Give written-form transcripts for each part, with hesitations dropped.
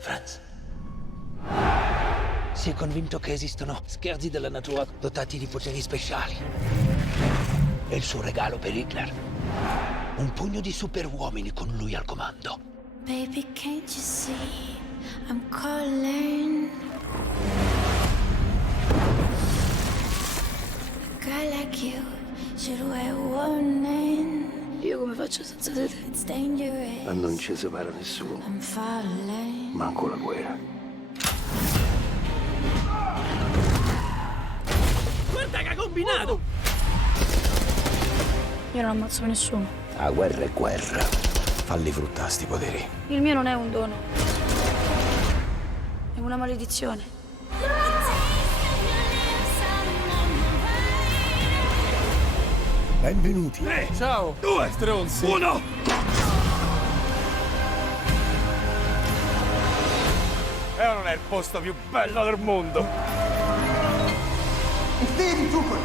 Franz. Si è convinto che esistono scherzi della natura dotati di poteri speciali. E il suo regalo per Hitler? Un pugno di superuomini con lui al comando. Baby, can't you see I'm calling? A guy like you should wear warning. Io come faccio senza te? It's dangerous. A non ci separa nessuno, I'm falling. manco la guerra. Guarda che ha combinato! Io non ammazzo nessuno. La guerra è guerra. Falli fruttare sti poteri. Il mio non è un dono. È una maledizione. Benvenuti. Ciao! 2 stronzi! 1. Non è il posto più bello del mondo! Ich sehe die Zukunft.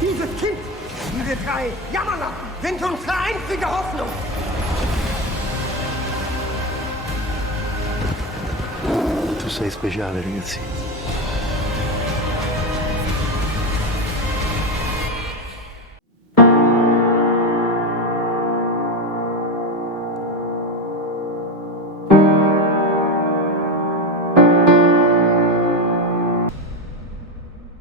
Dieses Kind, diese 3 Jammerlappen sind unsere einzige Hoffnung. Tu sei speciale, ragazzi.